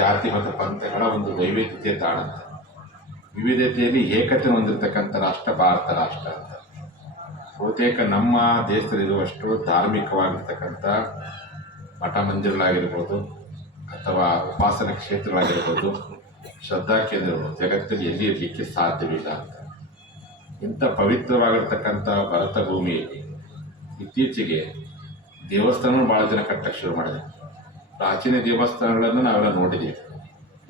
ಜಾತಿ ಮತ್ತು ಪಂಥಗಳ ಒಂದು ವೈವಿಧ್ಯತೆ ತಾಣಂತೆ ವಿವಿಧತೆಯಲ್ಲಿ ಏಕತೆ ಹೊಂದಿರತಕ್ಕಂಥ ರಾಷ್ಟ್ರ ಭಾರತ ರಾಷ್ಟ್ರ ಅಂತ. ಬಹುತೇಕ ನಮ್ಮ ದೇಶದಲ್ಲಿರುವಷ್ಟು ಧಾರ್ಮಿಕವಾಗಿರ್ತಕ್ಕಂಥ ಮಠ ಮಂದಿರಗಳಾಗಿರ್ಬೋದು ಅಥವಾ ಉಪಾಸನ ಕ್ಷೇತ್ರಗಳಾಗಿರ್ಬೋದು, ಶ್ರದ್ಧಾ ಕೇಂದ್ರಗಳು ಜಗತ್ತಲ್ಲಿ ಎಲ್ಲಿ ಇರಲಿಕ್ಕೆ ಸಾಧ್ಯವಿಲ್ಲ ಅಂತ. ಇಂಥ ಪವಿತ್ರವಾಗಿರ್ತಕ್ಕಂಥ ಭರತ ಭೂಮಿಯಲ್ಲಿ ಇತ್ತೀಚೆಗೆ ದೇವಸ್ಥಾನ ಭಾಳ ಜನ ಕಟ್ಟಕ್ಕೆ ಶುರು ಮಾಡಿದೆ ಪ್ರಾಚೀನ ದೇವಸ್ಥಾನಗಳನ್ನು ನಾವೆಲ್ಲ ನೋಡಿದ್ದೀವಿ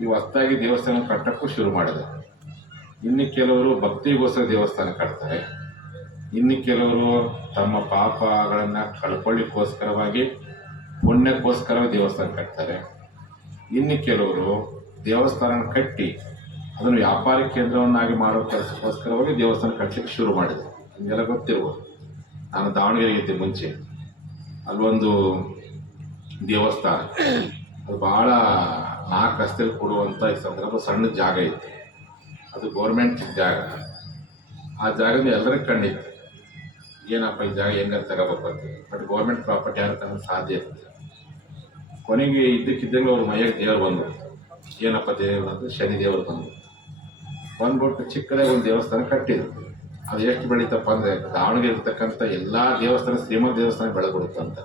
ಈ ಹೊಸದಾಗಿ ದೇವಸ್ಥಾನ ಕಟ್ಟಕ್ಕೂ ಶುರು ಮಾಡಿದೆ. ಇನ್ನು ಕೆಲವರು ಭಕ್ತಿಗೋಸ್ಕರ ದೇವಸ್ಥಾನ ಕಟ್ತಾರೆ. ಇನ್ನು ಕೆಲವರು ತಮ್ಮ ಪಾಪಗಳನ್ನು ಕಳ್ಕೊಳ್ಳಿಕ್ಕೋಸ್ಕರವಾಗಿ ಪುಣ್ಯಕ್ಕೋಸ್ಕರ ದೇವಸ್ಥಾನ ಕಟ್ತಾರೆ. ಇನ್ನು ಕೆಲವರು ದೇವಸ್ಥಾನ ಕಟ್ಟಿ, ಅದನ್ನು ವ್ಯಾಪಾರಿ ಕೇಂದ್ರವನ್ನಾಗಿ ಮಾಡೋ ಕೆಲಸಕ್ಕೋಸ್ಕರವಾಗಿ ದೇವಸ್ಥಾನ ಕಟ್ಟಲಿಕ್ಕೆ ಶುರು ಮಾಡಿದೆ. ನಿಮಗೆಲ್ಲ ಗೊತ್ತಿರ್ಬೋದು. ನಾನು ದಾವಣಗೆರೆಗೆ ಇದ್ದೆ ಮುಂಚೆ. ಅಲ್ಲೊಂದು ದೇವಸ್ಥಾನ. ಅದು ಭಾಳ ನಾಲ್ಕು ರಸ್ತೆಯಲ್ಲಿ ಕೊಡುವಂಥ ಈ ಸಂದರ್ಭ ಸಣ್ಣ ಜಾಗ ಇತ್ತು ಅದು ಗೌರ್ಮೆಂಟ್ ಜಾಗ. ಆ ಜಾಗದ ಎಲ್ಲರಿಗೂ ಕಣ್ಣಿತ್ತು. ಏನಪ್ಪ ಈ ಜಾಗ ಹೆಂಗೆ ತಗೋಬೇಕು ಅಂತ. ಬಟ್ ಗೌರ್ಮೆಂಟ್ ಪ್ರಾಪರ್ಟಿ ಅಂತ ಸಾಧ್ಯ ಇರ್ತದೆ ಕೊನೆಗೆ ಇದ್ದಕ್ಕಿದ್ದಂಗೆ ಅವ್ರ ಮೈಯಾಗ ದೇವರು ಬಂದರು. ಏನಪ್ಪ ದೇವರು ಅಂದರೆ ಶನಿ ದೇವರು ಬಂದರು. ಬಂದ್ಬಿಟ್ಟು ಚಿಕ್ಕದೇ ಒಂದು ದೇವಸ್ಥಾನ ಕಟ್ಟಿದ್ರು. ಅದು ಎಷ್ಟು ಬೆಳೀತಪ್ಪ ಅಂದರೆ ದಾವಣಗೆರೆ ಇರ್ತಕ್ಕಂಥ ಎಲ್ಲ ದೇವಸ್ಥಾನ ಶ್ರೀಮಂತ ದೇವಸ್ಥಾನ ಬೆಳೆದ್ಬಿಡುತ್ತಂತ.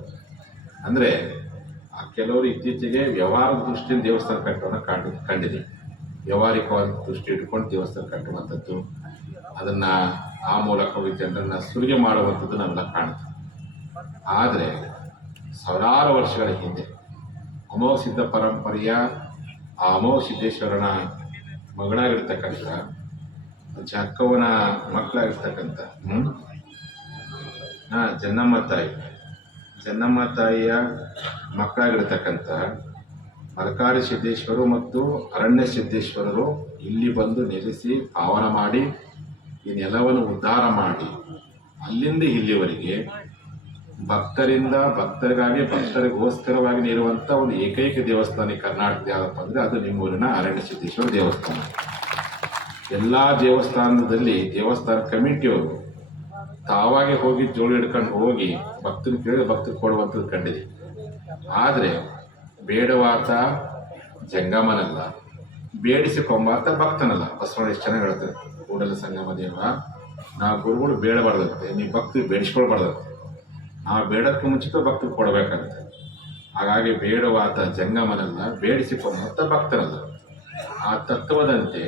ಅಂದರೆ ಆ ಕೆಲವರು ಇತ್ತೀಚೆಗೆ ವ್ಯವಹಾರದ ದೃಷ್ಟಿಯಿಂದ ದೇವಸ್ಥಾನ ಕಟ್ಟೋಣ ಕಂಡು ಕಂಡಿದೆ ವ್ಯವಹಾರಿಕವಾದ ದೃಷ್ಟಿ ಇಟ್ಕೊಂಡು ದೇವಸ್ಥಾನ ಕಟ್ಟುವಂಥದ್ದು, ಅದನ್ನು ಆ ಮೂಲಕ ಜನರನ್ನು ಸುಲಿಗೆ ಮಾಡುವಂಥದ್ದು ನಾವೆಲ್ಲ ಕಾಣ್ತೀವಿ ಆದರೆ ಸಾವಿರಾರು ವರ್ಷಗಳ ಹಿಂದೆ ಅಮೋಸಿದ್ಧ ಪರಂಪರೆಯ ಆ ಅಮೋ ಸಿದ್ದೇಶ್ವರನ ಮಗಳಾಗಿರ್ತಕ್ಕಂಥ ಚಕ್ಕವನ ಮಕ್ಕಳಾಗಿರ್ತಕ್ಕಂಥ? ಹಾ ಜನ್ನಮ್ಮ ತಾಯಿ. ಜನ್ನಮ್ಮ ತಾಯಿಯ ಮಕ್ಕಳಾಗಿರ್ತಕ್ಕಂಥ ಮಲಕಾರಿ ಸಿದ್ದೇಶ್ವರು ಮತ್ತು ಅರಣ್ಯ ಸಿದ್ದೇಶ್ವರರು ಇಲ್ಲಿ ಬಂದು ನೆಲೆಸಿ ಪಾವನ ಮಾಡಿ, ಈ ನೆಲವನ್ನು ಉದ್ಧಾರ ಮಾಡಿ. ಅಲ್ಲಿಂದ ಇಲ್ಲಿವರೆಗೆ ಭಕ್ತರಿಂದ, ಭಕ್ತರಿಗಾಗಿ, ಭಕ್ತರಿಗೋಸ್ಕರವಾಗಿ ನೀಡುವಂಥ ಒಂದು ಏಕೈಕ ದೇವಸ್ಥಾನ ಕರ್ನಾಟಕದ ಯಾವಪ್ಪ ಅಂದರೆ ಅದು ನಿಮ್ಮೂರಿನ ಅರಣ್ಯ ಸಿದ್ದೇಶ್ವರ ದೇವಸ್ಥಾನ. ಎಲ್ಲ ದೇವಸ್ಥಾನದಲ್ಲಿ ದೇವಸ್ಥಾನ ಕಮಿಟಿಯವರು ತಾವಾಗೆ ಹೋಗಿ ಜೋಳ ಹಿಡ್ಕೊಂಡು ಹೋಗಿ ಭಕ್ತನ ಕೇಳಿ ಭಕ್ತರು ಕೊಡುವಂಥದ್ದು ಕಂಡಿದೆ. ಆದರೆ ಬೇಡವಾತ ಜಂಗಮನಲ್ಲ ಬೇಡಿಸಿಕೊಂಬಾತ ಭಕ್ತನಲ್ಲ. ಬಸವಣ್ಣ ಎಷ್ಟು ಚೆನ್ನಾಗಿ ಹೇಳ್ತಾರೆ, ಕೂಡಲ ಸಂಗಮ ದೇವ, ನಾ ಗುರುಗಳು ಬೇಡಬಾರ್ದಂತೆ, ನೀವು ಭಕ್ತಿ ಬೇಡಿಸ್ಕೊಳ್ಬಾರ್ದಂತೆ. ನಾವು ಬೇಡಕ್ಕೆ ಮುಂಚಿತ ಭಕ್ತರು ಕೊಡಬೇಕಂತೆ ಹಾಗಾಗಿ ಬೇಡವಾತ ಜಂಗಮನಲ್ಲ ಬೇಡಿಸಿಕೊಂಬಾತ ಭಕ್ತನಲ್ಲ. ಆ ತತ್ವದಂತೆ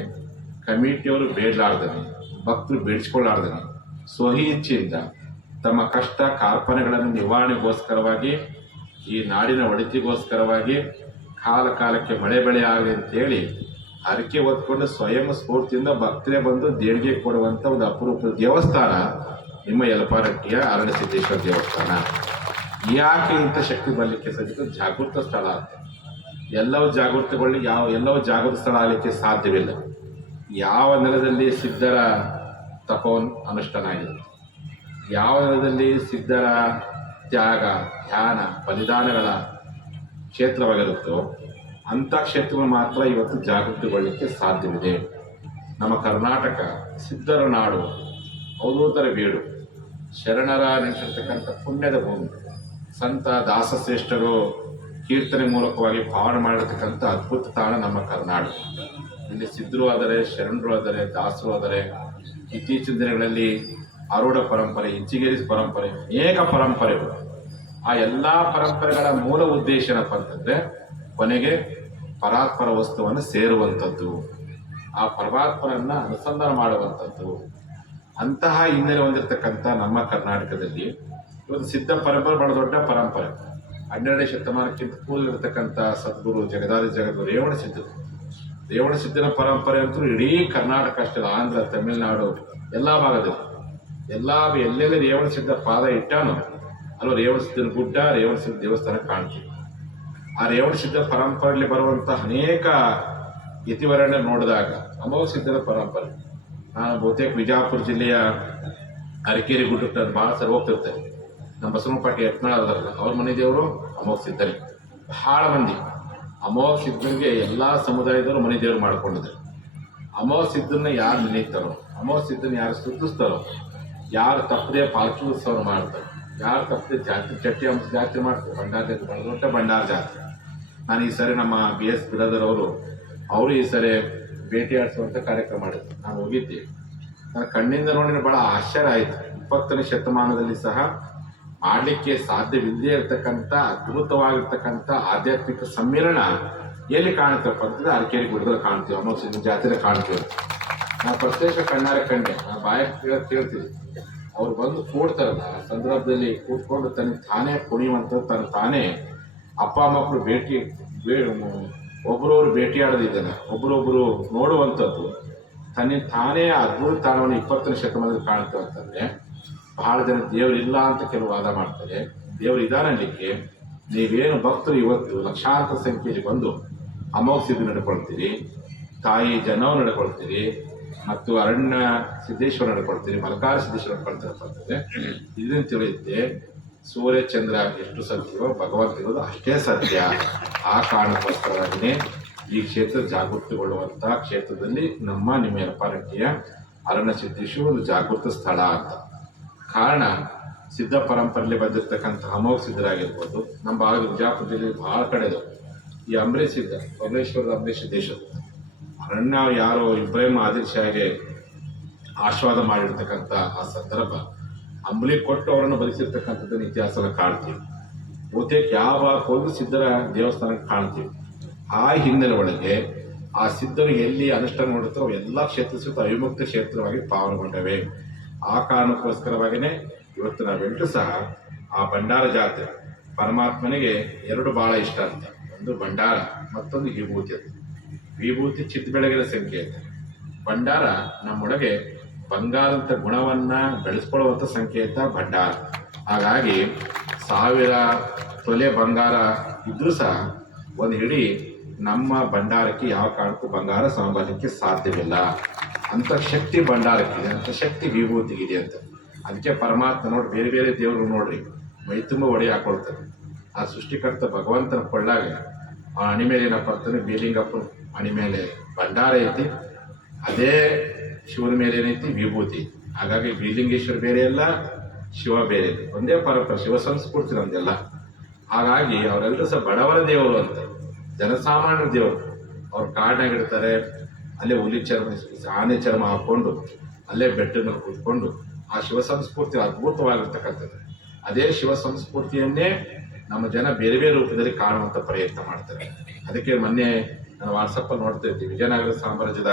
ಕಮಿಟಿಯವರು ಬೇಡಲಾರ್ದನೆ, ಭಕ್ತರು ಬೇಡಿಸ್ಕೊಳ್ಳಾರ್ದನೆ ಸ್ವಹಿ ಇಚ್ಛೆಯಿಂದ ತಮ್ಮ ಕಷ್ಟ ಕಾರ್ಪಣ್ಯಗಳನ್ನು ನಿವಾರಣೆಗೋಸ್ಕರವಾಗಿ ಈ ನಾಡಿನ ಒಳಿತಿಗೋಸ್ಕರವಾಗಿ ಕಾಲ ಕಾಲಕ್ಕೆ ಮಳೆ ಬೆಳೆ ಆಗಲಿ ಅಂತೇಳಿ ಹರಕೆ ಹೊತ್ಕೊಂಡು ಸ್ವಯಂ ಸ್ಫೂರ್ತಿಯಿಂದ ಭಕ್ತರೇ ಬಂದು ದೇಣಿಗೆ ಕೊಡುವಂಥ ಒಂದು ಅಪರೂಪದ ದೇವಸ್ಥಾನ ನಿಮ್ಮ ಯಲಪಾರಟ್ಟಿಯ ಅರಣ್ಯ ಸಿದ್ದೇಶ್ವರ ದೇವಸ್ಥಾನ. ಯಾಕೆ ಇಂಥ ಶಕ್ತಿ ಬರಲಿಕ್ಕೆ ಸಾಧ್ಯ ಜಾಗೃತ ಸ್ಥಳ ಅಂತ. ಎಲ್ಲವೂ ಜಾಗೃತಗೊಳ್ಳಿ, ಯಾವ ಎಲ್ಲವೂ ಜಾಗೃತ ಸ್ಥಳ ಆಗಲಿಕ್ಕೆ ಸಾಧ್ಯವಿಲ್ಲ. ಯಾವ ನೆಲದಲ್ಲಿ ಸಿದ್ಧರ ತಪೋನ್ ಅನುಷ್ಠಾನ ಇದೆ ಯಾವ ನೆಲದಲ್ಲಿ ಸಿದ್ಧರ ತ್ಯಾಗ, ಧ್ಯಾನ, ಬಲಿದಾನಗಳ ಕ್ಷೇತ್ರವಾಗಿರುತ್ತೋ ಅಂಥ ಕ್ಷೇತ್ರ ಮಾತ್ರ ಇವತ್ತು ಜಾಗೃತಿಗೊಳ್ಳಲಿಕ್ಕೆ ಸಾಧ್ಯವಿದೆ. ನಮ್ಮ ಕರ್ನಾಟಕ ಸಿದ್ಧರ ನಾಡು ಅವಧೂತರ ಬೀಡು, ಶರಣರ ನೆನೆಸಿರ್ತಕ್ಕಂಥ ಪುಣ್ಯದ ಭೂಮಿ, ಸಂತ ದಾಸಶ್ರೇಷ್ಠರು ಕೀರ್ತನೆ ಮೂಲಕವಾಗಿ ಪಾವನ ಮಾಡಿರ್ತಕ್ಕಂಥ ಅದ್ಭುತ ತಾಣ ನಮ್ಮ ಕರ್ನಾಟಕ ಇಲ್ಲಿ ಸಿದ್ಧರು ಆದರೆ, ಶರಣರು ಆದರೆ, ದಾಸರು ಆದರೆ ಇತ್ತೀಚಿನ ದಿನಗಳಲ್ಲಿ ಆರೂಢ ಪರಂಪರೆ ಇಂಚಿಗೇರಿ ಪರಂಪರೆ, ಅನೇಕ ಪರಂಪರೆಗಳು. ಆ ಎಲ್ಲ ಪರಂಪರೆಗಳ ಮೂಲ ಉದ್ದೇಶ ಏನಪ್ಪ ಅಂತಂದರೆ ಕೊನೆಗೆ ಪರಾತ್ಪರ ವಸ್ತುವನ್ನು ಸೇರುವಂಥದ್ದು. ಆ ಪರಮಾತ್ಮನನ್ನ ಅನುಸಂಧಾನ ಮಾಡುವಂಥದ್ದು. ಅಂತಹ ಹಿನ್ನೆಲೆ ಹೊಂದಿರತಕ್ಕಂಥ ನಮ್ಮ ಕರ್ನಾಟಕದಲ್ಲಿ ಇವತ್ತು ಸಿದ್ಧ ಪರಂಪರೆ ಬಹಳ ದೊಡ್ಡ ಪರಂಪರೆ. ಹನ್ನೆರಡನೇ ಶತಮಾನಕ್ಕಿಂತ ಪೂರ್ವ ಇರತಕ್ಕಂಥ ಸದ್ಗುರು ಜಗದಾದಿ ಜಗದ್ಗುರು ರೇವಣ ರೇವಣ ಸಿದ್ಧನ ಪರಂಪರೆ ಅಂತೂ ಇಡೀ ಕರ್ನಾಟಕ ಅಷ್ಟೇ ಅಲ್ಲ, ಆಂಧ್ರ ತಮಿಳುನಾಡು ಎಲ್ಲ ಭಾಗದಲ್ಲಿ. ಎಲ್ಲ ಎಲ್ಲೆಲ್ಲಿ ರೇವಣ ಸಿದ್ಧ ಪಾದ ಇಟ್ಟಾನೋ ಅಲ್ವ ರೇವಣ ಸಿದ್ಧನ ಗುಡ್ಡ ರೇವಣ ಸಿದ್ಧ ದೇವಸ್ಥಾನ ಕಾಣ್ತೀವಿ ಆ ರೇವಣ ಸಿದ್ಧ ಪರಂಪರೆಯಲ್ಲಿ ಬರುವಂಥ ಅನೇಕ ಇತಿವರಣ ನೋಡಿದಾಗ ಅಮೋಘ ಸಿದ್ಧನ ಪರಂಪರೆ. ನಾನು ಬಹುತೇಕ ವಿಜಯಪುರ ಜಿಲ್ಲೆಯ ಅರಕೇರಿ ಗುಡ್ಡಕ್ಕೆ ನಾನು ಭಾಳ ಸರಿ ಹೋಗ್ತಿರ್ತೇನೆ. ನಮ್ಮ ಬಸವನ ಪಾಟಿ ಯತ್ನಾಳ್ ಅದಾರಲ್ಲ ಅವ್ರ ಮನೆ ದೇವರು ಅಮೋಘ ಸಿದ್ಧನೇ. ಬಹಳ ಮಂದಿ. ಅಮೋಘ ಇದ್ದಂಗೆ ಎಲ್ಲ ಸಮುದಾಯದವರು ಮನೆ ದೇವರು ಮಾಡ್ಕೊಂಡಿದ್ದಾರೆ ಅಮಾವಾಸ್ಯದ್ದನ್ನ ಯಾರು ನೆನೀತಾರೋ ಅಮೋಘ ಇದ್ದನ್ನು ಯಾರು ಸ್ತುತಿಸ್ತಾರೋ ಯಾರು ತಪ್ಪದೆ ಪಾಲ್ಕಿ ಉತ್ಸವ ಮಾಡ್ತಾರೆ, ಯಾರು ತಪ್ಪದೆ ಜಾತ್ರೆ, ಚಟ್ಟಿ ಅಂಶ ಜಾತ್ರೆ ಮಾಡ್ತಾರೆ, ಭಂಡಾರ ಜಾತ್ರೆ ಬಹಳ ದೊಡ್ಡ ಭಂಡಾರ ಜಾತ್ರೆ. ನಾನು ಈ ಸರಿ ನಮ್ಮ ಬಿ ಎಸ್ ಬಿರಾದರ್ ಅವರು ಅವರು ಈ ಸರಿ ಭೇಟಿ ಆಡಿಸುವಂಥ ಕಾರ್ಯಕ್ರಮ ಮಾಡಿದ್ರು. ನಾನು ಹೋಗಿದ್ದೆ. ನನ್ನ ಕಣ್ಣಿಂದ ನೋಡಿದ್ರೆ ಭಾಳ ಆಶ್ಚರ್ಯ ಆಯಿತು. ಇಪ್ಪತ್ತನೇ ಶತಮಾನದಲ್ಲಿ ಸಹ ಮಾಡಲಿಕ್ಕೆ ಸಾಧ್ಯವಿಲ್ಲದೇ ಇರತಕ್ಕಂಥ ಅದ್ಭುತವಾಗಿರ್ತಕ್ಕಂಥ ಆಧ್ಯಾತ್ಮಿಕ ಸಮ್ಮೇಳನ ಎಲ್ಲಿ ಕಾಣುತ್ತಪ್ಪ ಅಂತಂದ್ರೆ ಅರಕೇರಿ ಗುಡ್ಡದಲ್ಲಿ ಕಾಣ್ತೀವಿ ಅಮಾವಾಸ್ಯ ಜಾತ್ರೆ ಕಾಣ್ತೀವಿ. ನಾವು ಪ್ರತ್ಯೇಕ ಕಣ್ಣಾರೆ ಕಂಡೆ ನಾವು ಬಾಯ ಕೇಳ್ತೀವಿ. ಅವ್ರು ಬಂದು ಕೂಡ್ತಾರಲ್ಲ, ಆ ಸಂದರ್ಭದಲ್ಲಿ ಕೂತ್ಕೊಂಡು ತನಗೆ ತಾನೇ ಕುಣಿಯುವಂಥ ತನ್ನ ತಾನೇ ಅಪ್ಪ ಮಕ್ಕಳು ಭೇಟಿ ಒಬ್ಬರೊಬ್ರು ಭೇಟಿಯಾಡೋದಿದ್ದಾನೆ ಒಬ್ಬರೊಬ್ಬರು ನೋಡುವಂಥದ್ದು. ತನ್ನ ತಾನೇ ಅದ್ಭುತ ತಾಣವನ್ನು ಇಪ್ಪತ್ತನೇ ಶತಮಾನದಲ್ಲಿ ಕಾಣುತ್ತೆ ಅಂತಂದರೆ ಬಹಳ ಜನ ದೇವರಿಲ್ಲ ಅಂತ ಕೆಲವು ವಾದ ಮಾಡ್ತಾರೆ. ದೇವರು ಇದಾನಲ್ಲಿಕ್ಕೆ ನೀವೇನು ಭಕ್ತರು ಇವತ್ತು ಲಕ್ಷಾಂತರ ಸಂಖ್ಯೆಯಲ್ಲಿ ಬಂದು ಅಮೋಘ ಸಿದ್ಧಿ ನಡ್ಕೊಳ್ತೀರಿ, ತಾಯಿ ಜನವು ನಡ್ಕೊಳ್ತೀರಿ, ಮತ್ತು ಅರಣ್ಯ ಸಿದ್ದೇಶ್ವರ ನಡ್ಕೊಳ್ತೀರಿ, ಮಲಕಾರ ಸಿದ್ದೇಶ್ವರ ನಡ್ಕೊಳ್ತಾರೆ ಇದನ್ನು ತಿಳಿಯುತ್ತೆ, ಸೂರ್ಯ ಚಂದ್ರ ಎಷ್ಟು ಸತ್ಯವೋ ಭಗವಂತ ಇರೋದು ಅಷ್ಟೇ ಸತ್ಯ. ಆ ಕಾರಣಕ್ಕೋಸ್ಕರವಾಗಿಯೇ ಈ ಕ್ಷೇತ್ರ ಜಾಗೃತಿಗೊಳ್ಳುವಂಥ ಕ್ಷೇತ್ರದಲ್ಲಿ ನಮ್ಮ ನಿಮ್ಮ ಯಲಪಾರಟ್ಟಿಯ ಅರಣ್ಯ ಸಿದ್ದೇಶ್ವರ ಒಂದು ಜಾಗೃತ ಸ್ಥಳ ಅಂತ. ಕಾರಣ ಸಿದ್ಧ ಪರಂಪರೆಯಲ್ಲಿ ಬಂದಿರತಕ್ಕಂಥ ಅಮೋಘ ಸಿದ್ಧರಾಗಿರ್ಬೋದು ನಮ್ಮ ಭಾಗದ ವಿದ್ಯಾಪುರದಲ್ಲಿ ಬಹಳ ಕಡೆದು ಈ ಅಂಬರೀಷ್ ಸಿದ್ಧ ಪರಮೇಶ್ವರದ ಅಂಬರೀಷ್ ದೇಶದ ಅರಣ್ಯ ಯಾರೋ ಇಬ್ರಾಹಿಂ ಆದಿಲ್ ಶಾಹಿಗೆ ಆಶೀರ್ವಾದ ಮಾಡಿರ್ತಕ್ಕಂಥ ಆ ಸಂದರ್ಭ ಅಂಬಲಿ ಕೊಟ್ಟು ಅವರನ್ನು ಬದಲಿಸಿರ್ತಕ್ಕಂಥದ್ದನ್ನು ಇತಿಹಾಸನ ಕಾಣ್ತೀವಿ. ಬಹುತೇಕ ಯಾವ ಹೋಗಿ ಸಿದ್ಧರ ದೇವಸ್ಥಾನಕ್ಕೆ ಕಾಣ್ತೀವಿ. ಆ ಹಿನ್ನೆಲೆ ಒಳಗೆ ಆ ಸಿದ್ಧರು ಎಲ್ಲಿ ಅನುಷ್ಠಾನ ಮಾಡುತ್ತೋ ಎಲ್ಲ ಕ್ಷೇತ್ರ ಸುತ್ತ ಅವಿಮುಕ್ತ ಕ್ಷೇತ್ರವಾಗಿ ಪಾವನಗೊಂಡವೆ. ಆ ಕಾರಣಕ್ಕೋಸ್ಕರವಾಗಿಯೇ ಇವತ್ತು ನಾವೆಲ್ಲರೂ ಸಹ ಆ ಭಂಡಾರ ಜಾತ್ರೆ ಪರಮಾತ್ಮನಿಗೆ ಎರಡು ಬಹಳ ಇಷ್ಟ ಅಂತ. ಒಂದು ಭಂಡಾರ, ಮತ್ತೊಂದು ವಿಭೂತಿ ಅಂತ. ವಿಭೂತಿ ಚಿತ್ತ ಬೆಳಗಿನ ಸಂಕೇತ ಭಂಡಾರ ನಮ್ಮೊಳಗೆ ಬಂಗಾರದ ಗುಣವನ್ನ ಬೆಳೆಸ್ಕೊಳ್ಳುವಂಥ ಸಂಕೇತ ಭಂಡಾರ. ಹಾಗಾಗಿ ಸಾವಿರ ತೊಲೆ ಬಂಗಾರ ಇದ್ದರೂ ಸಹ ಒಂದು ಹಿಡಿ ನಮ್ಮ ಭಂಡಾರಕ್ಕೆ ಯಾವ ಕಾರಣಕ್ಕೂ ಬಂಗಾರ ಸಂಬಂಧಕ್ಕೆ ಸಾಧ್ಯವಿಲ್ಲ. ಅಂತ ಶಕ್ತಿ ಭಂಡಾರಕ್ಕಿದೆ ಅಂತ ಶಕ್ತಿ ವಿಭೂತಿಗಿದೆ ಅಂತ. ಅದಕ್ಕೆ ಪರಮಾತ್ಮ ನೋಡಿ, ಬೇರೆ ಬೇರೆ ದೇವರು ನೋಡ್ರಿ, ಮೈ ತುಂಬ ಒಡೆ ಹಾಕೊಳ್ತಾರೆ. ಆ ಸೃಷ್ಟಿಕರ್ತ ಭಗವಂತನ ಕೊಳ್ಳಾಗ ಆ ಅಣಿ ಮೇಲೆ ಏನಪ್ಪ ಅಂತಂದ್ರೆ ಬೀಲಿಂಗಪ್ಪನ ಅಣಿ ಮೇಲೆ ಭಂಡಾರ ಐತಿ. ಅದೇ ಶಿವನ ಮೇಲೆ ಏನೈತಿ? ವಿಭೂತಿ. ಹಾಗಾಗಿ ಬೀಲಿಂಗೇಶ್ವರ ಬೇರೆ ಅಲ್ಲ, ಶಿವ ಬೇರೆ. ಒಂದೇ ಪರಂಪರೆ, ಶಿವ ಸಂಸ್ಕೃತಿ ನಮ್ದೆಲ್ಲ. ಹಾಗಾಗಿ ಅವರೆಲ್ಲರೂ ಸಹ ಬಡವರ ದೇವರು ಅಂತ. ಜನಸಾಮಾನ್ಯ ದೇವರು. ಅವ್ರು ಕಾಡಿನಾಗ ಇರ್ತಾರೆ ಅಲ್ಲೇ ಹುಲಿ ಚರ್ಮ, ಆನೆ ಚರ್ಮ ಹಾಕೊಂಡು ಅಲ್ಲೇ ಬೆಟ್ಟನ ಕೂತ್ಕೊಂಡು ಆ ಶಿವ ಸಂಸ್ಕೃತಿ ಅದ್ಭುತವಾಗಿರ್ತಕ್ಕಂಥದ್ದು. ಅದೇ ಶಿವ ಸಂಸ್ಕೃತಿಯನ್ನೇ ನಮ್ಮ ಜನ ಬೇರೆ ಬೇರೆ ರೂಪದಲ್ಲಿ ಕಾಣುವಂಥ ಪ್ರಯತ್ನ ಮಾಡ್ತಾರೆ. ಅದಕ್ಕೆ ಮೊನ್ನೆ ನಾನು ವಾಟ್ಸಪ್ಪಲ್ಲಿ ನೋಡ್ತಾ ಇದ್ದೀವಿ ವಿಜಯನಗರ ಸಾಮ್ರಾಜ್ಯದ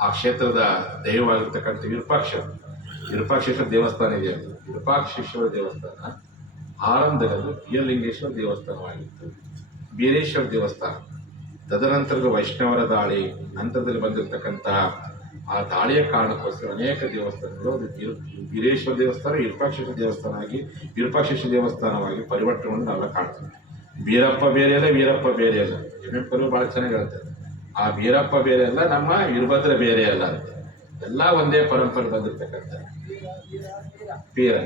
ಆ ಕ್ಷೇತ್ರದ ದೈವವಾಗಿರ್ತಕ್ಕಂಥ ವಿರೂಪಾಕ್ಷ. ವಿರೂಪಾಕ್ಷೇಶ್ವರ ದೇವಸ್ಥಾನ ಇದೆ ವಿರೂಪಾಕ್ಷೇಶ್ವರ ದೇವಸ್ಥಾನ. ಆರಂಭದಲ್ಲಿ ಬೀರಲಿಂಗೇಶ್ವರ ದೇವಸ್ಥಾನವಾಗಿತ್ತು. ಬೀರೇಶ್ವರ ದೇವಸ್ಥಾನ. ತದನಂತರದ ವೈಷ್ಣವರ ದಾಳಿ, ನಂತರದಲ್ಲಿ ಬಂದಿರತಕ್ಕಂತಹ ಆ ದಾಳಿಯ ಕಾರಣಕ್ಕೋಸ್ಕರ ಅನೇಕ ದೇವಸ್ಥಾನಗಳು ಅದು ಬೀರ ಬೀರೇಶ್ವರ ದೇವಸ್ಥಾನ ವಿರೂಪಾಕ್ಷೇಶ್ವರ ದೇವಸ್ಥಾನ ಆಗಿ ವಿರೂಪಾಕ್ಷೇಶ್ವರ ದೇವಸ್ಥಾನವಾಗಿ ಪರಿವರ್ತನೆಗಳನ್ನು ನಾವೆಲ್ಲ ಕಾಣ್ತೀವಿ. ಬೀರಪ್ಪ ಬೇರೆ ಅಲ್ಲ, ವೀರಪ್ಪ ಬೇರೆ ಅಲ್ಲ. ಎಂ ಭಾಳ ಚೆನ್ನಾಗಿ ಹೇಳ್ತಾರೆ. ಆ ವೀರಪ್ಪ ಬೇರೆ ಅಲ್ಲ, ನಮ್ಮ ವೀರಭದ್ರ ಬೇರೆ ಅಲ್ಲ ಅಂತ. ಎಲ್ಲ ಒಂದೇ ಪರಂಪರೆ ಬಂದಿರ್ತಕ್ಕಂಥ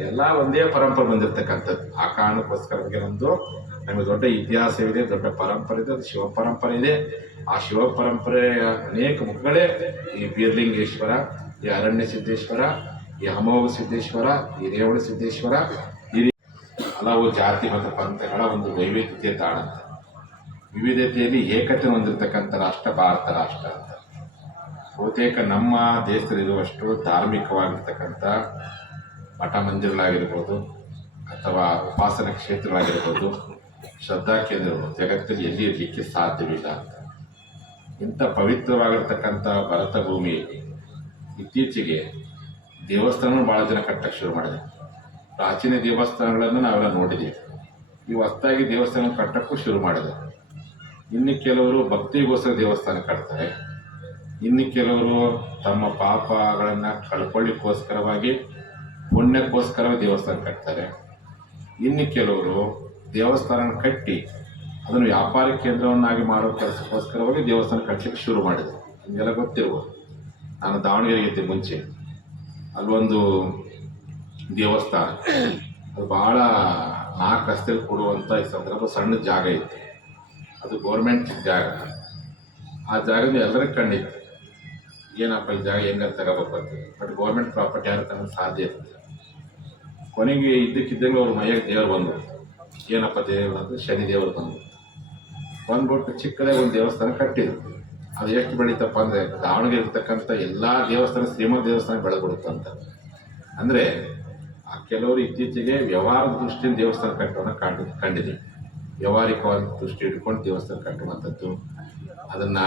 ಎಲ್ಲ ಒಂದೇ ಪರಂಪರೆ ಬಂದಿರ್ತಕ್ಕಂಥದ್ದು. ಆ ಕಾರಣಕ್ಕೋಸ್ಕರ ಒಂದು, ನಮಗೆ ದೊಡ್ಡ ಇತಿಹಾಸವಿದೆ ದೊಡ್ಡ ಪರಂಪರೆ ಇದೆ ಶಿವ ಪರಂಪರೆ ಇದೆ. ಆ ಶಿವ ಪರಂಪರೆಯ ಅನೇಕ ಮುಖಗಳೇ, ಈ ಬೀರ್ಲಿಂಗೇಶ್ವರ, ಈ ಅರಣ್ಯ ಸಿದ್ದೇಶ್ವರ, ಈ ಅಮೋಘ ಸಿದ್ದೇಶ್ವರ, ಈ ರೇವಣ ಸಿದ್ದೇಶ್ವರ, ಈ ಹಲವು ಜಾತಿ ಮತ್ತು ಪಂಥಗಳ ಒಂದು ವೈವಿಧ್ಯತೆ ತಾಣಂತೆ. ವಿವಿಧತೆಯಲ್ಲಿ ಏಕತೆ ಹೊಂದಿರತಕ್ಕಂಥ ರಾಷ್ಟ್ರ, ಭಾರತ ರಾಷ್ಟ್ರ. ಬಹುತೇಕ ನಮ್ಮ ದೇಶದಲ್ಲಿರುವಷ್ಟು ಧಾರ್ಮಿಕವಾಗಿರ್ತಕ್ಕಂಥ ಮಠ ಮಂದಿರಗಳಾಗಿರ್ಬೋದು ಅಥವಾ ಉಪಾಸನ ಕ್ಷೇತ್ರಗಳಾಗಿರ್ಬೋದು ಶ್ರದ್ಧಾ ಕೇಂದ್ರಗಳು ಜಗತ್ತಲ್ಲಿ ಎಲ್ಲಿ ಇರಲಿಕ್ಕೆ ಸಾಧ್ಯವಿಲ್ಲ ಅಂತ. ಇಂಥ ಪವಿತ್ರವಾಗಿರ್ತಕ್ಕಂಥ ಭರತ ಭೂಮಿಯಲ್ಲಿ ಇತ್ತೀಚೆಗೆ ದೇವಸ್ಥಾನ ಭಾಳ ಜನ ಕಟ್ಟಕ್ಕೆ ಶುರು ಮಾಡಿದೆ. ಪ್ರಾಚೀನ ದೇವಸ್ಥಾನಗಳನ್ನು ನಾವೆಲ್ಲ ನೋಡಿದ್ದೀವಿ ಈ ಹೊಸದಾಗಿ ದೇವಸ್ಥಾನ ಕಟ್ಟಕ್ಕೂ ಶುರು ಮಾಡಿದೆ. ಇನ್ನು ಕೆಲವರು ಭಕ್ತಿಗೋಸ್ಕರ ದೇವಸ್ಥಾನ ಕಟ್ತಾರೆ. ಇನ್ನು ಕೆಲವರು ತಮ್ಮ ಪಾಪಗಳನ್ನು ಕಳ್ಕೊಳ್ಳಿಕ್ಕೋಸ್ಕರವಾಗಿ ಪುಣ್ಯಕ್ಕೋಸ್ಕರ ದೇವಸ್ಥಾನ ಕಟ್ತಾರೆ. ಇನ್ನು ಕೆಲವರು ದೇವಸ್ಥಾನ ಕಟ್ಟಿ, ಅದನ್ನು ವ್ಯಾಪಾರ ಕೇಂದ್ರವನ್ನಾಗಿ ಮಾಡೋ ಕೆಲಸಕ್ಕೋಸ್ಕರವಾಗಿ ದೇವಸ್ಥಾನ ಕಟ್ಟಲಿಕ್ಕೆ ಶುರು ಮಾಡಿದೆ ನಿಮಗೆಲ್ಲ ಗೊತ್ತಿರುವ ನಾನು ದಾವಣಗೆರೆಗೆ ಇದ್ದೆ ಮುಂಚೆ. ಅಲ್ಲೊಂದು ದೇವಸ್ಥಾನ. ಅದು ಭಾಳ ನಾಲ್ಕು ರಸ್ತೆಯಲ್ಲಿ ಕೊಡುವಂಥ ಈ ಸಂದರ್ಭ ಸಣ್ಣ ಜಾಗ ಇತ್ತು. ಅದು ಗೌರ್ಮೆಂಟ್ ಜಾಗ. ಆ ಜಾಗದ ಎಲ್ಲರ ಕಣ್ಣಿತ್ತು. ಏನಪ್ಪ ಈ ಜಾಗ ಹೆಂಗ ತಗೋಬೇಕು ಅಂತ ಬಟ್ ಗೌರ್ಮೆಂಟ್ ಪ್ರಾಪರ್ಟಿ ಯಾರು ಅನ್ನೋದು ಸಾಧ್ಯ ಇರುತ್ತೆ ಕೊನೆಗೆ ಇದ್ದಕ್ಕಿದ್ದಂಗೆ ಅವ್ರ ಮೈಯಾಗ ದೇವರು ಬಂದರು. ಏನಪ್ಪ ದೇವರು ಅಂದ್ರೆ ಶನಿ ದೇವರು ಬಂದರು. ಬಂದ್ಬಿಟ್ಟು ಚಿಕ್ಕದಾಗಿ ಒಂದು ದೇವಸ್ಥಾನ ಕಟ್ಟಿದ್ರು. ಅದು ಎಷ್ಟು ಬೆಳೀತಪ್ಪ ಅಂದರೆ ದಾವಣಗೆರೆ ಇರ್ತಕ್ಕಂಥ ಎಲ್ಲ ದೇವಸ್ಥಾನ, ಶ್ರೀಮಂತ ದೇವಸ್ಥಾನ ಅಂತ. ಅಂದರೆ ಆ ಕೆಲವರು ಇತ್ತೀಚೆಗೆ ವ್ಯವಹಾರದ ದೃಷ್ಟಿಯಿಂದ ದೇವಸ್ಥಾನ ಕಟ್ಟೋಣ ಕಂಡು ಕಂಡಿದ್ದೀವಿ ವ್ಯವಹಾರಿಕವಾದ ದೃಷ್ಟಿ ಇಟ್ಕೊಂಡು ದೇವಸ್ಥಾನ ಕಟ್ಟುವಂಥದ್ದು. ಅದನ್ನು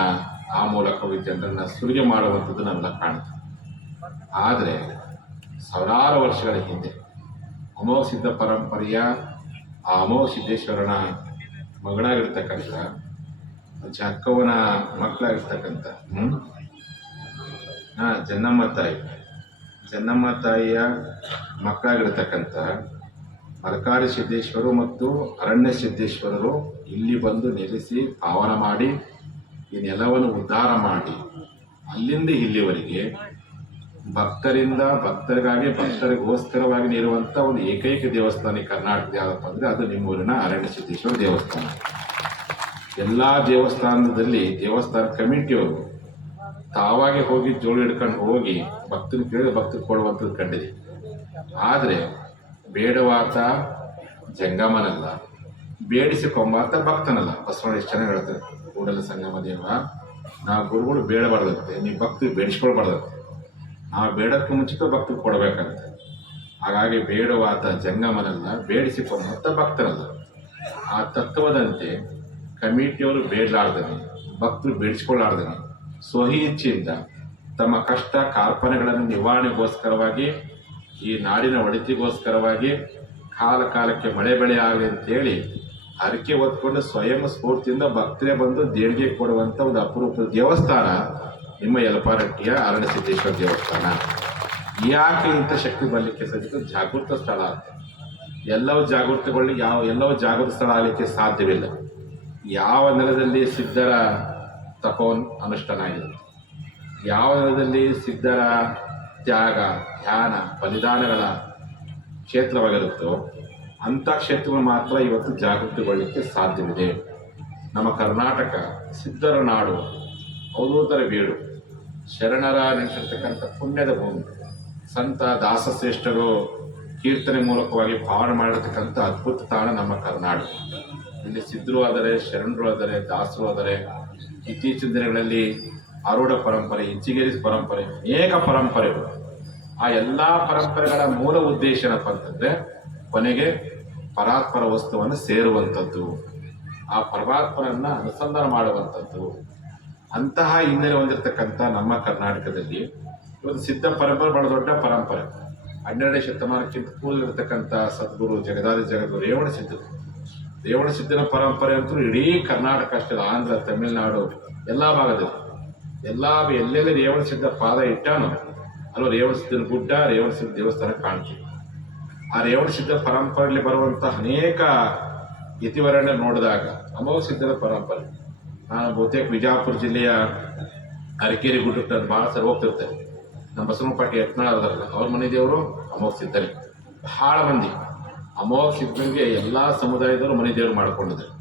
ಆ ಮೂಲಕ ಜನರನ್ನು ಸುಲಿಗೆ ಮಾಡುವಂಥದ್ದು ನಾವೆಲ್ಲ ಕಾಣುತ್ತೆ ಆದರೆ ಸಾವಿರಾರು ವರ್ಷಗಳ ಹಿಂದೆ ಅಮೋಘ ಸಿದ್ಧ ಪರಂಪರೆಯ ಆ ಸಿದ್ದೇಶ್ವರನ ಮಗಳಾಗಿರ್ತಕ್ಕಂಥ ಚಕ್ಕವನ ಮಕ್ಕಳಾಗಿರ್ತಕ್ಕಂಥ? ಹಾ ಜನ್ನಮ್ಮ ತಾಯಿ, ಜನ್ನಮ್ಮ ತಾಯಿಯ ಮಕ್ಕಳಾಗಿರ್ತಕ್ಕಂಥ ಮರಕಾರಿ ಸಿದ್ದೇಶ್ವರು ಮತ್ತು ಅರಣ್ಯ ಸಿದ್ದೇಶ್ವರರು ಇಲ್ಲಿ ಬಂದು ನೆಲೆಸಿ ಪಾವನ ಮಾಡಿ ಈ ನೆಲವನ್ನು ಉದ್ಧಾರ ಮಾಡಿ ಅಲ್ಲಿಂದ ಇಲ್ಲಿವರೆಗೆ ಭಕ್ತರಿಂದ, ಭಕ್ತರಿಗಾಗಿ ಭಕ್ತರಿಗೋಸ್ಕರವಾಗಿ ಇರುವಂಥ ಒಂದು ಏಕೈಕ ದೇವಸ್ಥಾನ ಕರ್ನಾಟಕದ ಯಾವುದಪ್ಪ ಅಂದರೆ ಅದು ನಿಮ್ಮೂರಿನ ಅರಣ್ಯ ಸಿದ್ದೇಶ್ವರ ದೇವಸ್ಥಾನ. ಎಲ್ಲ ದೇವಸ್ಥಾನದಲ್ಲಿ ದೇವಸ್ಥಾನ ಕಮಿಟಿಯವರು ತಾವಾಗೆ ಹೋಗಿ ಜೋಳು ಹಿಡ್ಕೊಂಡು ಹೋಗಿ ಭಕ್ತನ ಕೇಳಿ ಭಕ್ತರು ಕೊಡುವಂಥದ್ದು ಕಂಡಿದೆ. ಆದರೆ ಬೇಡವಾತ ಜಂಗಮನಲ್ಲ ಬೇಡಿಸಿಕೊಂಬಾತ ಭಕ್ತನಲ್ಲ. ಬಸವಣ್ಣ ಎಷ್ಟು ಚೆನ್ನಾಗಿ ಹೇಳ್ತಾರೆ. ಕೂಡಲ ಸಂಗಮ ದೇವ ನಾವು ಗುರುಗಳು ಬೇಡಬಾರ್ದಂತೆ ನೀವು ಭಕ್ತಿ ಬೇಡಿಸ್ಕೊಳ್ಬಾರ್ದಂತೆ. ನಾವು ಬೇಡಕ್ಕೆ ಮುಂಚಿತ ಭಕ್ತಿ ಕೊಡಬೇಕಂತೆ. ಹಾಗಾಗಿ ಬೇಡವಾದ ಜಂಗಮನಲ್ಲ ಬೇಡಿಸಿಕೊಂಡಂಥ ಭಕ್ತರಲ್ಲ ಆ ತತ್ವದಂತೆ ಕಮಿಟಿಯವರು ಬೇಡಲಾರ್ದನೆ, ಭಕ್ತರು ಬೇಡಿಸ್ಕೊಳ್ಳಾರ್ದನೆ. ಸ್ವಹಿ ಇಚ್ಛೆಯಿಂದ ತಮ್ಮ ಕಷ್ಟ ಕಾರ್ಪನೆಗಳನ್ನು ನಿವಾರಣೆಗೋಸ್ಕರವಾಗಿ, ಈ ನಾಡಿನ ಒಳಿತಿಗೋಸ್ಕರವಾಗಿ ಕಾಲ ಕಾಲಕ್ಕೆ ಮಳೆ ಬೆಳೆ ಆಗಲಿ ಅಂತೇಳಿ ಹರಕೆ ಹೊತ್ಕೊಂಡು ಸ್ವಯಂ ಸ್ಫೂರ್ತಿಯಿಂದ ಭಕ್ತರೇ ಬಂದು ದೇಣಿಗೆ ಕೊಡುವಂಥ ಒಂದು ಅಪರೂಪದ ದೇವಸ್ಥಾನ ನಿಮ್ಮ ಯಲಪಾರಟ್ಟಿಯ ಅರಣ್ಯ ಸಿದ್ದೇಶ್ವರ ದೇವಸ್ಥಾನ. ಯಾಕೆ ಇಂಥ ಶಕ್ತಿ ಬರಲಿಕ್ಕೆ ಸಾಧ್ಯ? ಜಾಗೃತ ಸ್ಥಳ. ಅಂತ ಎಲ್ಲವೂ ಜಾಗೃತಗೊಳ್ಳಿ, ಯಾವ ಎಲ್ಲವೂ ಜಾಗೃತ ಸ್ಥಳ ಆಗಲಿಕ್ಕೆ ಸಾಧ್ಯವಿಲ್ಲ. ಯಾವ ನೆಲದಲ್ಲಿ ಸಿದ್ಧರ ತಪೋನ್ ಅನುಷ್ಠಾನ ಆಗಿದೆ ಯಾವ ನೆಲದಲ್ಲಿ ಸಿದ್ಧರ ತ್ಯಾಗ, ಧ್ಯಾನ, ಬಲಿದಾನಗಳ ಕ್ಷೇತ್ರವಾಗಿರುತ್ತೋ ಅಂಥ ಕ್ಷೇತ್ರಗಳು ಮಾತ್ರ ಇವತ್ತು ಜಾಗೃತಿಗೊಳ್ಳಲಿಕ್ಕೆ ಸಾಧ್ಯವಿದೆ. ನಮ್ಮ ಕರ್ನಾಟಕ ಸಿದ್ಧರ ನಾಡು ಅವಧೂತರ ಬೀಡು ಶರಣರ ನಿಂತಿರ್ತಕ್ಕಂಥ ಪುಣ್ಯದ ಭೂಮಿ, ಸಂತ ದಾಸಶ್ರೇಷ್ಠರು ಕೀರ್ತನೆ ಮೂಲಕವಾಗಿ ಭಾವನೆ ಮಾಡಿರ್ತಕ್ಕಂಥ ಅದ್ಭುತ ತಾಣ ನಮ್ಮ ಕರ್ನಾಟಕ ಇಲ್ಲಿ ಸಿದ್ಧರು ಆದರೆ, ಶರಣರು ಆದರೆ, ದಾಸರು ಆದರೆ, ಇತ್ತೀಚಿನ ದಿನಗಳಲ್ಲಿ ಆರೂಢ ಪರಂಪರೆ ಇಚ್ಚಿಗೇರಿ ಪರಂಪರೆ, ಅನೇಕ ಪರಂಪರೆಗಳು. ಆ ಎಲ್ಲ ಪರಂಪರೆಗಳ ಮೂಲ ಉದ್ದೇಶ ಏನಪ್ಪ ಅಂತಂದ್ರೆ ಕೊನೆಗೆ ಪರಾತ್ಪರ ವಸ್ತುವನ್ನು ಸೇರುವಂಥದ್ದು. ಆ ಪರಮಾತ್ಮರನ್ನು ಅನುಸಂಧಾನ ಮಾಡುವಂಥದ್ದು. ಅಂತಹ ಹಿನ್ನೆಲೆ ಹೊಂದಿರತಕ್ಕಂಥ ನಮ್ಮ ಕರ್ನಾಟಕದಲ್ಲಿ ಇವತ್ತು ಸಿದ್ಧ ಪರಂಪರೆ ಬಹಳ ದೊಡ್ಡ ಪರಂಪರೆ. ಹನ್ನೆರಡನೇ ಶತಮಾನಕ್ಕಿಂತ ಇರತಕ್ಕಂಥ ಸದ್ಗುರು ಜಗದಾದಿ ಜಗದ್ಗುರು ರೇವಣ ಸಿದ್ಧರು ರೇವಣ ಸಿದ್ಧನ ಪರಂಪರೆ ಅಂತೂ ಇಡೀ ಕರ್ನಾಟಕ ಅಷ್ಟೇ, ಆಂಧ್ರ, ತಮಿಳುನಾಡು, ಎಲ್ಲ ಭಾಗದಲ್ಲಿ. ಎಲ್ಲ ಎಲ್ಲೆಲ್ಲಿ ರೇವಣ ಸಿದ್ಧ ಪಾದ ಇಟ್ಟಾನು, ಅಲ್ಲೂ ರೇವಣ ಸಿದ್ಧನ ಗುಡ್ಡ, ರೇವಣ ಸಿದ್ಧ ದೇವಸ್ಥಾನ ಕಾಣ್ತೀವಿ ಆ ರೇವಣ ಸಿದ್ಧ ಪರಂಪರೆಯಲ್ಲಿ ಬರುವಂಥ ಅನೇಕ ಯತಿವರಣೆ ನೋಡಿದಾಗ, ಅಮೋಘ ಸಿದ್ಧರ ಪರಂಪರೆ. ನಾನು ಬಹುತೇಕ ವಿಜಯಪುರ ಜಿಲ್ಲೆಯ ಅರಕೇರಿ ಗುಡ್ಡ ಭಾಳ ಸರಿ ಹೋಗ್ತಿರ್ತೇನೆ ನಮ್ಮ ಬಸವನಪಾಟಿ ಯತ್ನಾಳ್ ಅದರಲ್ಲ ಅವ್ರ ಮನೆ ದೇವರು ಅಮೋಘ ಸಿದ್ಧರೇ. ಬಹಳ ಮಂದಿ ಅಮೋಘ ಸಿದ್ಧನಿಗೆ ಎಲ್ಲ ಸಮುದಾಯದವರು ಮನೆ ದೇವರು ಮಾಡ್ಕೊಂಡಿದ್ದಾರೆ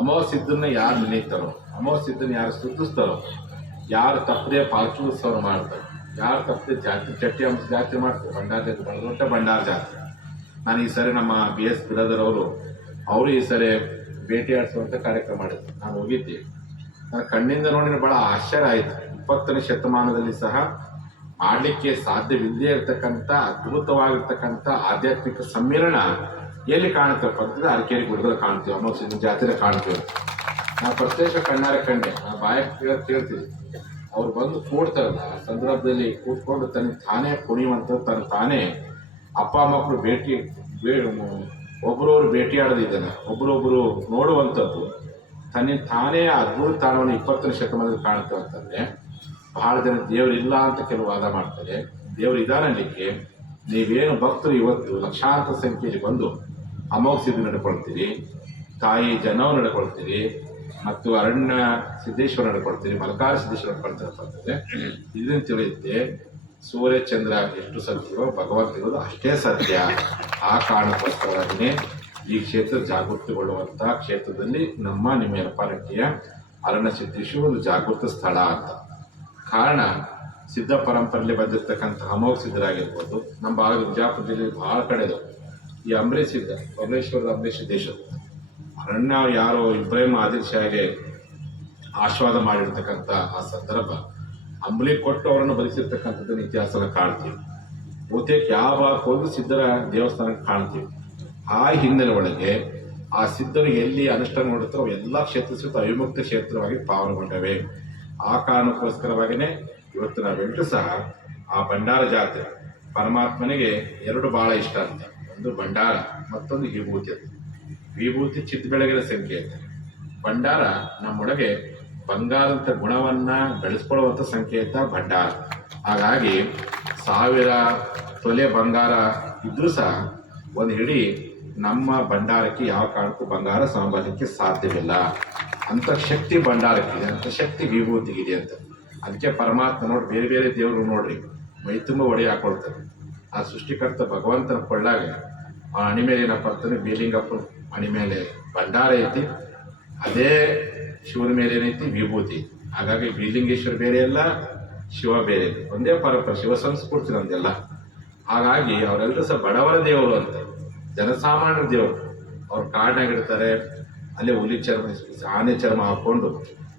ಅಮೋಘ ಸಿದ್ಧನ ಯಾರು ನೆನೀತಾರೋ ಅಮೋಘ ಸಿದ್ಧನ ಯಾರು ಸ್ತುತಿಸ್ತಾರೋ, ಯಾರು ತಪ್ಪದೆ ಉತ್ಸವ ಮಾಡ್ತಾರೆ. ಯಾರು ತಪ್ಪದೆ ಜಾತಿ, ಚಟ್ಟಿ ಜಾತ್ರೆ ಮಾಡ್ತಾರೆ. ಭಂಡಾರ ಜಾತ್ರೆ ಭಂಡಾರ ಜಾತ್ರೆ ನಾನು ಈ ಸರಿ ನಮ್ಮ ಬಿ ಎಸ್ ಬಿರಾದರ್ ಅವರು ಅವರು ಈ ಸರಿ ಭೇಟಿಯಾಡಿಸುವಂಥ ಕಾರ್ಯಕ್ರಮ ಮಾಡಿದ್ರು. ನಾನು ಹೋಗಿದ್ದೆ. ನನ್ನ ಕಣ್ಣಿಂದ ನೋಡಿದ್ರೆ ಭಾಳ ಆಶ್ಚರ್ಯ ಆಯಿತು. ಇಪ್ಪತ್ತನೇ ಶತಮಾನದಲ್ಲಿ ಸಹ ಮಾಡಲಿಕ್ಕೆ ಸಾಧ್ಯವಿಲ್ಲದೆ ಇರತಕ್ಕಂಥ, ಅದ್ಭುತವಾಗಿರ್ತಕ್ಕಂಥ ಆಧ್ಯಾತ್ಮಿಕ ಸಮ್ಮೇಳನ ಎಲ್ಲಿ ಕಾಣುತ್ತಪ್ಪ ಅಂತಂದ್ರೆ ಅರಕೇರಿ ಗುಡ್ಡದಲ್ಲಿ ಕಾಣ್ತೀವಿ ಅನ್ನೋ ಜಾತ್ರೆ ಕಾಣ್ತೀವಿ. ನಾವು ಪ್ರತ್ಯೇಕ ಕಣ್ಣಾರೆ ಕಂಡೆ. ನಾ ಬಾಯ ಕೇಳ್ತೀವಿ ಅವ್ರು ಬಂದು ಕೂಡ್ತಾರಲ್ಲ ಆ ಸಂದರ್ಭದಲ್ಲಿ ಕೂತ್ಕೊಂಡು ತನ್ನ ತಾನೇ ಕುಣಿಯುವಂಥದ್ದು ತನ್ನ ತಾನೇ ಅಪ್ಪ ಮಕ್ಕಳು ಭೇಟಿ, ಬೇ ಒಬ್ಬರೊಬ್ರು ಭೇಟಿಯಾಡೋದು ಇದನ್ನು ಒಬ್ಬರೊಬ್ಬರು ನೋಡುವಂಥದ್ದು, ತನ್ನ ತಾನೇ ಅದ್ಭುತ ತಾಣವನ್ನು ಇಪ್ಪತ್ತನೇ ಶತಮಾನದಲ್ಲಿ ಕಾಣುತ್ತೆ ಅಂತಂದರೆ ಬಹಳ ಜನ ದೇವರಿಲ್ಲ ಅಂತ ಕೆಲವು ವಾದ ಮಾಡ್ತಾರೆ. ದೇವರು ಇದಾನಲಿಕ್ಕೆ ನೀವೇನು ಭಕ್ತರು ಇವತ್ತು ಲಕ್ಷಾಂತರ ಸಂಖ್ಯೆಯಲ್ಲಿ ಬಂದು ಅಮೋಘ ಸಿದ್ಧಿ ನಡ್ಕೊಳ್ತೀರಿ, ತಾಯಿ ಜನವು ನಡ್ಕೊಳ್ತೀರಿ, ಮತ್ತು ಅರಣ್ಯ ಸಿದ್ದೇಶ್ವರ ನಡ್ಕೊಳ್ತೀರಿ, ಮಲಕಾರ ಸಿದ್ದೇಶ್ವರ ನಡ್ಕೊಳ್ತೀರಪ್ಪ ಅಂತಂದ್ರೆ ಇದನ್ನು ತಿಳಿಯುತ್ತೆ. ಸೂರ್ಯ ಚಂದ್ರ ಎಷ್ಟು ಸತ್ಯವೋ ಭಗವಂತ ಇರೋದು ಅಷ್ಟೇ ಸತ್ಯ. ಆ ಕಾರಣಕ್ಕೋಸ್ಕರನೇ ಈ ಕ್ಷೇತ್ರ ಜಾಗೃತಿಗೊಳ್ಳುವಂಥ ಕ್ಷೇತ್ರದಲ್ಲಿ ನಮ್ಮ ನಿಮ್ಮ ಯಲಪಾರಟ್ಟಿಯ ಅರಣ್ಯ ಸಿದ್ದೇಶ್ವರ ಒಂದು ಜಾಗೃತ ಸ್ಥಳ ಅಂತ. ಕಾರಣ ಸಿದ್ಧ ಪರಂಪರೆಯಲ್ಲಿ ಬಂದಿರತಕ್ಕಂಥ ಅಮೋಘ ಸಿದ್ಧರಾಗಿರ್ಬೋದು, ನಮ್ಮ ಭಾಗ ವಿಜಯಪುರ ಜಿಲ್ಲೆ ಬಹಳ ಕಡೆದು ಈ ಅಂಬರೀಷ್ ಸಿದ್ಧ ಬಬಲೇಶ್ವರದ ಅಂಬರೀಷ್ ಸಿದ್ದೇಶ ಅರಣ್ಯ ಯಾರೋ ಇಬ್ರಾಹಿಂ ಆದಿಲ್ ಶಾಹಿಗೆ ಆಶೀರ್ವಾದ ಮಾಡಿರ್ತಕ್ಕಂಥ ಆ ಸಂದರ್ಭ ಅಂಬಲಿ ಕೊಟ್ಟು ಅವರನ್ನು ಬಲಿಸಿರ್ತಕ್ಕಂಥದ್ದು ಇತಿಹಾಸನ ಕಾಣ್ತೀವಿ. ಬಹುತೇಕ ಯಾವ ಹೋಗಿ ಸಿದ್ಧರ ದೇವಸ್ಥಾನಕ್ಕೆ ಕಾಣ್ತೀವಿ. ಆ ಹಿನ್ನೆಲೆ ಒಳಗೆ ಆ ಸಿದ್ಧರು ಎಲ್ಲಿ ಅನುಷ್ಠಾನ ಮಾಡುತ್ತೋ ಎಲ್ಲ ಕ್ಷೇತ್ರ ಸಹಿತ ಅವಿಮುಕ್ತ ಕ್ಷೇತ್ರವಾಗಿ ಪಾವನಗೊಂಡವೆ. ಆ ಕಾರಣಕ್ಕೋಸ್ಕರವಾಗಿಯೇ ಇವತ್ತು ನಾವೆಲ್ಲರೂ ಸಹ ಆ ಭಂಡಾರ ಜಾತ್ರೆ, ಪರಮಾತ್ಮನಿಗೆ ಎರಡು ಬಹಳ ಇಷ್ಟ ಅಂತ. ಒಂದು ಭಂಡಾರ, ಮತ್ತೊಂದು ವಿಭೂತಿ ಅಂತ. ವಿಭೂತಿ ಚಿತ್ತ ಬೆಳಗಿನ ಸಂಕೇತ. ಭಂಡಾರ ನಮ್ಮೊಳಗೆ ಬಂಗಾರದ ಗುಣವನ್ನ ಬೆಳೆಸ್ಕೊಳ್ಳುವಂಥ ಸಂಕೇತ ಭಂಡಾರ. ಹಾಗಾಗಿ ಸಾವಿರ ತೊಲೆ ಬಂಗಾರ ಇದ್ರೂ ಸಹ ಒಂದು ಹಿಡಿ ನಮ್ಮ ಭಂಡಾರಕ್ಕೆ ಯಾವ ಕಾರಣಕ್ಕೂ ಬಂಗಾರ ಸಂಬಂಧಕ್ಕೆ ಸಾಧ್ಯವಿಲ್ಲ. ಅಂತ ಶಕ್ತಿ ಭಂಡಾರಕ್ಕಿದೆ ಅಂತ ಶಕ್ತಿ ವಿಭೂತಿಗಿದೆ ಅಂತ. ಅದಕ್ಕೆ ಪರಮಾತ್ಮ ನೋಡಿ ಬೇರೆ ಬೇರೆ ದೇವರು ನೋಡ್ರಿ, ಮೈ ತುಂಬ ಒಡೆ ಹಾಕೊಳ್ತಾರೆ. ಆ ಸೃಷ್ಟಿಕರ್ತ ಭಗವಂತನ ಕೊಳ್ಳಾಗ ಆ ಅಣಿ ಮೇಲೆ ಏನಪ್ಪ ಅಂತಂದ್ರೆ ಬೀಲಿಂಗಪ್ಪ ಅಣಿ ಮೇಲೆ ಭಂಡಾರ ಐತಿ. ಅದೇ ಶಿವನ ಮೇಲೆ ಏನೈತಿ? ವಿಭೂತಿ. ಹಾಗಾಗಿ ಬೀಲಿಂಗೇಶ್ವರ ಬೇರೆ ಅಲ್ಲ, ಶಿವ ಬೇರೆ ಒಂದೇ ಪರಪರ, ಶಿವ ಸಂಸ್ಕೃತಿ ನಮ್ದೆಲ್ಲ. ಹಾಗಾಗಿ ಅವರೆಲ್ಲರೂ ಸಹ ಬಡವರ ದೇವರು ಅಂತ. ಜನಸಾಮಾನ್ಯರ ದೇವರು. ಅವ್ರು ಕಾಡಾಗಿಡ್ತಾರೆ ಅಲ್ಲೇ ಹುಲಿ ಚರ್ಮ ಆನೆ ಚರ್ಮ ಹಾಕೊಂಡು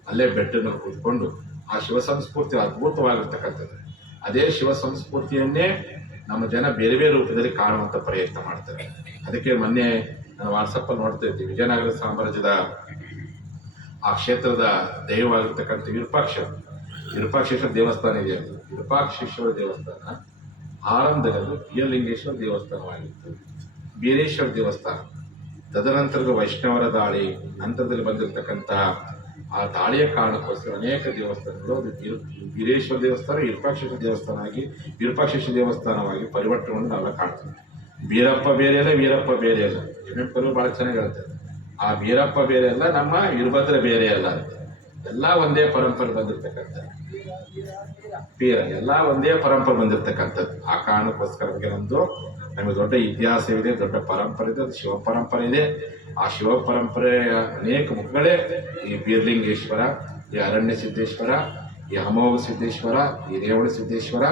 ಅಲ್ಲೇ ಬೆಟ್ಟನ ಕೂತ್ಕೊಂಡು ಆ ಶಿವ ಸಂಸ್ಕೃತಿ ಅದ್ಭುತವಾಗಿರ್ತಕ್ಕಂಥದ್ದು. ಅದೇ ಶಿವ ಸಂಸ್ಕೃತಿಯನ್ನೇ ನಮ್ಮ ಜನ ಬೇರೆ ಬೇರೆ ರೂಪದಲ್ಲಿ ಕಾಣುವಂಥ ಪ್ರಯತ್ನ ಮಾಡ್ತಾರೆ. ಅದಕ್ಕೆ ಮೊನ್ನೆ ನಾನು ವಾಟ್ಸಪ್ಪಲ್ಲಿ ನೋಡ್ತಾ ಇದ್ದೆ, ವಿಜಯನಗರ ಸಾಮ್ರಾಜ್ಯದ ಆ ಕ್ಷೇತ್ರದ ದೈವವಾಗಿರ್ತಕ್ಕಂಥ ವಿರೂಪಾಕ್ಷ ವಿರೂಪಾಕ್ಷೇಶ್ವರ ದೇವಸ್ಥಾನ ಇದೆ ಅದು. ವಿರೂಪಾಕ್ಷೇಶ್ವರ ದೇವಸ್ಥಾನ ಆರಂಭದಲ್ಲಿ ಬೀರಲಿಂಗೇಶ್ವರ ದೇವಸ್ಥಾನವಾಗಿತ್ತು. ಬೀರೇಶ್ವರ ದೇವಸ್ಥಾನ. ತದನಂತರದ ವೈಷ್ಣವರ ದಾಳಿ, ನಂತರದಲ್ಲಿ ಬಂದಿರತಕ್ಕಂತಹ ಆ ದಾಳಿಯ ಕಾರಣಕ್ಕೋಸ್ಕರ ಅನೇಕ ದೇವಸ್ಥಾನಗಳು ಬೀರೇಶ್ವರ ದೇವಸ್ಥಾನ, ವಿರೂಪಾಕ್ಷೇಶ್ವರ ದೇವಸ್ಥಾನ ಆಗಿ, ವಿರೂಪಾಕ್ಷೇಶ್ವರ ದೇವಸ್ಥಾನವಾಗಿ ಪರಿವರ್ತನೆಗಳನ್ನು ನಾವೆಲ್ಲ ಕಾಣ್ತೀವಿ. ಬೀರಪ್ಪ ಬೇರೆ ಅಲ್ಲ, ವೀರಪ್ಪ ಬೇರೆ ಅಲ್ಲ. ಎಂ ಕರು ಭಾಳ ಚೆನ್ನಾಗಿ ಹೇಳ್ತಾರೆ. ಆ ವೀರಪ್ಪ ಬೇರೆ ಅಲ್ಲ, ನಮ್ಮ ವೀರಭದ್ರ ಬೇರೆ ಅಲ್ಲ ಅಂತ. ಎಲ್ಲ ಒಂದೇ ಪರಂಪರೆ ಬಂದಿರ್ತಕ್ಕಂಥ ಪೀರ, ಎಲ್ಲ ಒಂದೇ ಪರಂಪರೆ ಬಂದಿರ್ತಕ್ಕಂಥದ್ದು. ಆ ಕಾರಣಕ್ಕೋಸ್ಕರ ನಮ್ದು ನಮಗೆ ದೊಡ್ಡ ಇತಿಹಾಸವಿದೆ ದೊಡ್ಡ ಪರಂಪರೆ ಇದೆ, ಅದು ಶಿವ ಪರಂಪರೆ ಇದೆ. ಆ ಶಿವ ಪರಂಪರೆಯ ಅನೇಕ ಮುಖಗಳೇ. ಈ ಬೀರ್ಲಿಂಗೇಶ್ವರ, ಈ ಅರಣ್ಯ ಸಿದ್ದೇಶ್ವರ, ಈ ಅಮೋಘ ಸಿದ್ದೇಶ್ವರ, ಈ ರೇವಣ ಸಿದ್ದೇಶ್ವರ